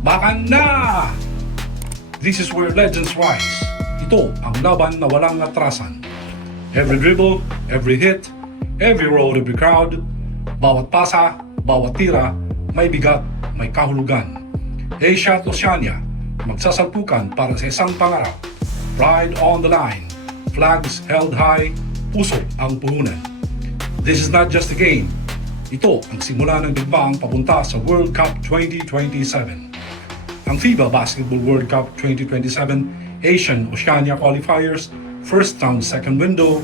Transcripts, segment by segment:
Bakbakan na! This is where legends rise. Ito ang laban na walang atrasan. Every dribble, every hit, every roll, every crowd, bawat pasa, bawat tira, may bigat, may kahulugan. Asia at Oceania, magsasalpukan para sa isang pangarap. Pride on the line, flags held high, puso ang puhunan. This is not just a game. Ito ang simula ng digmaang papunta sa World Cup 2027. Ang FIBA Basketball World Cup 2027 Asian Oceania Qualifiers First Round Second Window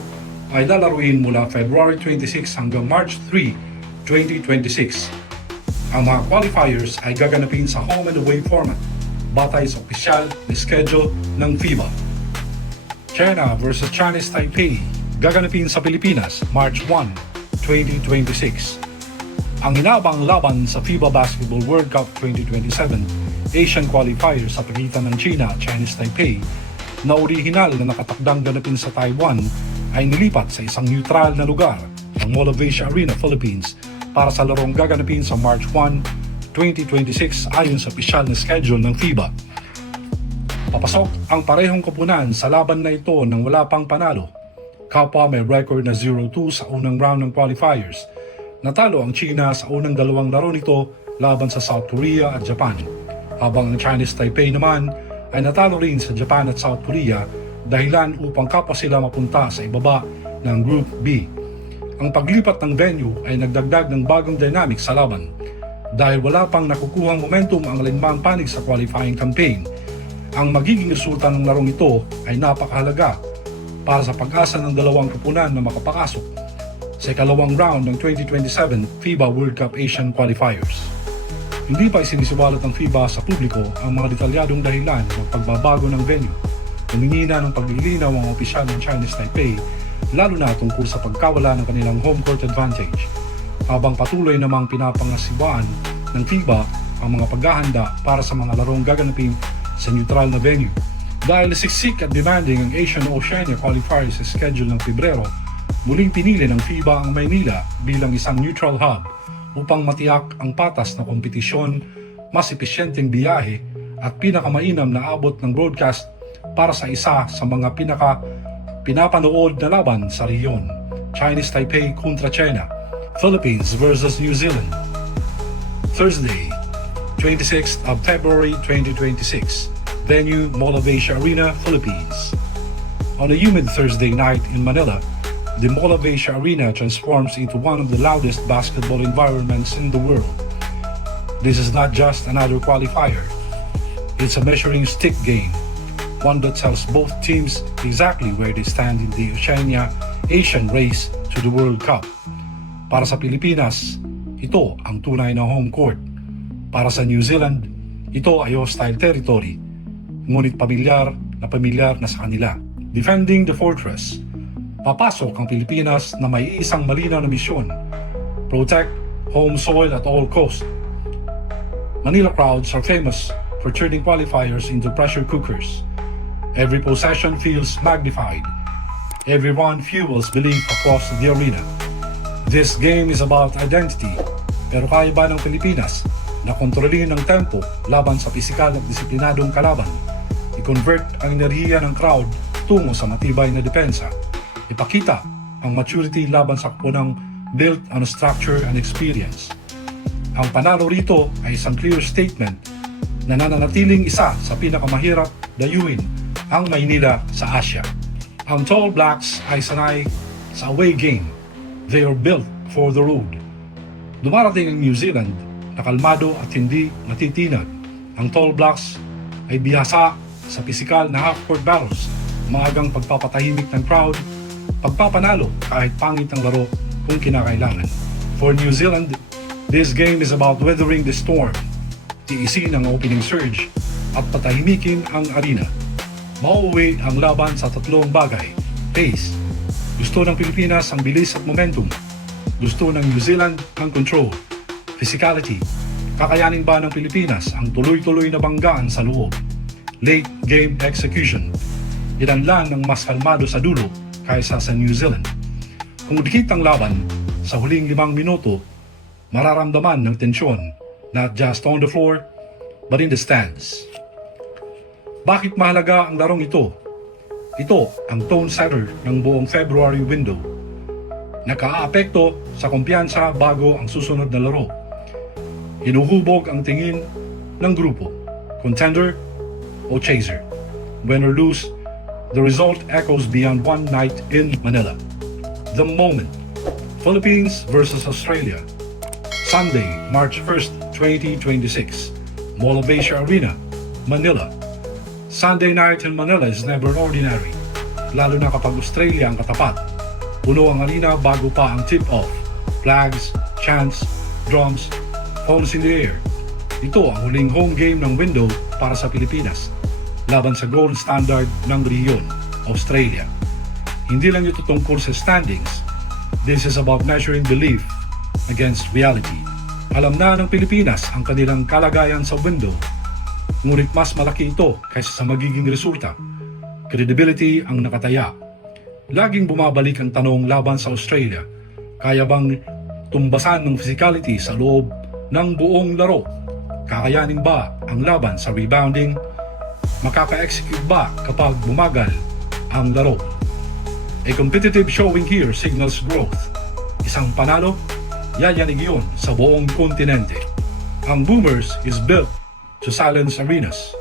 ay lalaruin mula February 26 hanggang March 3, 2026. Ang mga qualifiers ay gaganapin sa home and away format batay sa opisyal na schedule ng FIBA. China versus Chinese Taipei gaganapin sa Pilipinas March 1, 2026. Ang inabang laban sa FIBA Basketball World Cup 2027 Asian Qualifiers sa pagitan ng China at Chinese Taipei na orihinal na nakatakdang ganapin sa Taiwan ay nilipat sa isang neutral na lugar, ang Mall of Asia Arena, Philippines, para sa larong gaganapin sa March 1, 2026 ayon sa opisyal na schedule ng FIBA. Papasok ang parehong koponan sa laban na ito nang wala pang panalo. Kapwa may record na 0-2 sa unang round ng qualifiers. Natalo ang China sa unang dalawang laro nito laban sa South Korea at Japan. Habang ang Chinese Taipei naman ay natalo rin sa Japan at South Korea dahilan upang kapwa sila mapunta sa ibaba ng Group B. Ang paglipat ng venue ay nagdagdag ng bagong dynamic sa laban dahil wala pang nakukuhang momentum ang alinmang panig sa qualifying campaign. Ang magiging resulta ng larong ito ay napakahalaga para sa pag-asa ng dalawang koponan na makapakasok sa ikalawang round ng 2027 FIBA World Cup Asian Qualifiers. Hindi pa isinisiwalat ng FIBA sa publiko ang mga detalyadong dahilan ng pagbabago ng venue. Humingina ng paglilinaw ang opisyal ng Chinese Taipei, lalo na tungkol sa pagkawala ng kanilang home court advantage. Habang patuloy namang pinapangasiwaan ng FIBA ang mga paghahanda para sa mga larong gaganapin sa neutral na venue. Dahil siksik at demanding ang Asian Oceania Qualifiers sa schedule ng Pebrero, muling pinili ng FIBA ang Maynila bilang isang neutral hub upang matiyak ang patas na kompetisyon, mas epesyenteng biyahe at pinakamainam na abot ng broadcast para sa isa sa mga pinapanood na laban sa rehiyon. Chinese Taipei kontra China, Philippines versus New Zealand. Thursday, 26th of February 2026, venue Mall of Asia Arena, Philippines. On a humid Thursday night in Manila, the Mall of Asia Arena transforms into one of the loudest basketball environments in the world. This is not just another qualifier. It's a measuring stick game, one that tells both teams exactly where they stand in the Oceania Asian race to the World Cup. Para sa Pilipinas, ito ang tunay na home court. Para sa New Zealand, ito ay hostile territory, ngunit pamilyar na sa kanila. Defending the fortress, papasok ang Pilipinas na may isang malinaw na misyon: protect home soil at all cost. Manila crowds are famous for turning qualifiers into pressure cookers. Every possession feels magnified. Everyone fuels belief across the arena. This game is about identity, pero kaya ba ng Pilipinas na kontrolin ang tempo laban sa pisikal at disiplinadong kalaban? I-convert ang enerhiya ng crowd tungo sa matibay na depensa. Ipakita ang maturity laban sa koponang built on structure and experience. Ang panalo rito ay isang clear statement na nananatiling isa sa pinakamahirap dayuhin ang Maynila sa Asia. Ang Tall Blacks ay sanay sa away game. They are built for the road. Dumarating ang New Zealand na kalmado at hindi natitinag. Ang Tall Blacks ay bihasa sa pisikal na half-court battles, maagang pagpapatahimik ng crowd, pagpapanalo kahit pangit ang laro kung kinakailangan. For New Zealand, this game is about weathering the storm, tiisin ang opening surge at patahimikin ang arena. Mauuwi ang laban sa tatlong bagay: pace, gusto ng Pilipinas ang bilis at momentum; gusto ng New Zealand ang control; physicality, kakayanin ba ng Pilipinas ang tuloy-tuloy na banggaan sa loob; late game execution, ilanlan ng mas kalmado sa dulo kaysa sa New Zealand. Kung dikit ang laban, sa huling 5 minuto, mararamdaman ng tensyon, not just on the floor, but in the stands. Bakit mahalaga ang larong ito? Ito ang tone setter ng buong February window. Nakaapekto sa kumpiyansa bago ang susunod na laro. Hinuhubog ang tingin ng grupo, contender o chaser. Win or lose, the result echoes beyond one night in Manila. The moment, Philippines versus Australia, Sunday, March 1st, 2026, Mall of Asia Arena, Manila. Sunday night in Manila is never ordinary, lalo na kapag Australia ang katapat. Puno ang arena bago pa ang tip-off, flags, chants, drums, phones in the air. Ito ang huling home game ng window para sa Pilipinas, laban sa gold standard ng rehiyon, Australia. Hindi lang ito tungkol sa standings, this is about measuring belief against reality. Alam na ng Pilipinas ang kanilang kalagayan sa window, ngunit mas malaki ito kaysa sa magiging resulta. Credibility ang nakataya. Laging bumabalik ang tanong laban sa Australia, kaya bang tumbasan ng physicality sa loob ng buong laro? Kakayanin ba ang laban sa rebounding? Makaka-execute ba kapag bumagal ang laro? A competitive showing here signals growth. Isang panalo, yayanig yun sa buong kontinente. Ang Boomers is built to silence arenas.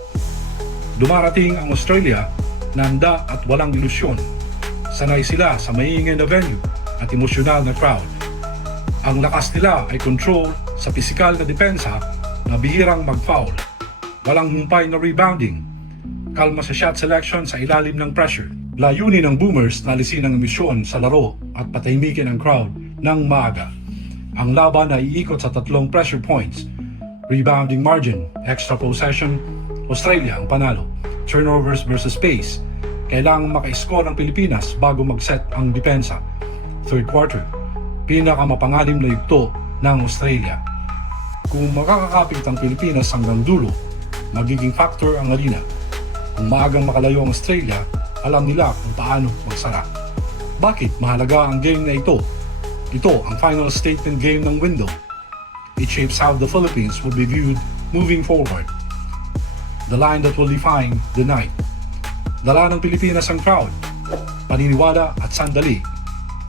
Dumarating ang Australia na handa at walang ilusyon. Sanay sila sa maingay na venue at emosyonal na crowd. Ang lakas nila ay control sa pisikal na depensa na bihirang mag-foul. Walang humpay na rebounding. Kalma sa shot selection sa ilalim ng pressure. Layunin ng Boomers na alisin ang emisyon sa laro at patahimikin ang crowd ng maaga. Ang laban ay iikot sa tatlong pressure points. Rebounding margin, extra possession, Australia ang panalo. Turnovers versus pace. Kailangang maka-score ang Pilipinas bago mag-set ang depensa. Third quarter, pinakamapangalim na yugto ng Australia. Kung makakakapit ang Pilipinas hanggang dulo, magiging factor ang arena. Kung maagang makalayo ang Australia, alam nila kung paano magsara. Bakit mahalaga ang game na ito? Ito ang final statement game ng window. It shapes how the Philippines will be viewed moving forward. The line that will define the night. Dala ng Pilipinas ang crowd, paniniwala at sandali.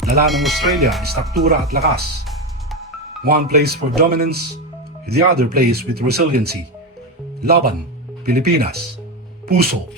Dala ng Australia is taktura at lakas. One plays for dominance, the other plays with resiliency. Laban, Pilipinas, puso.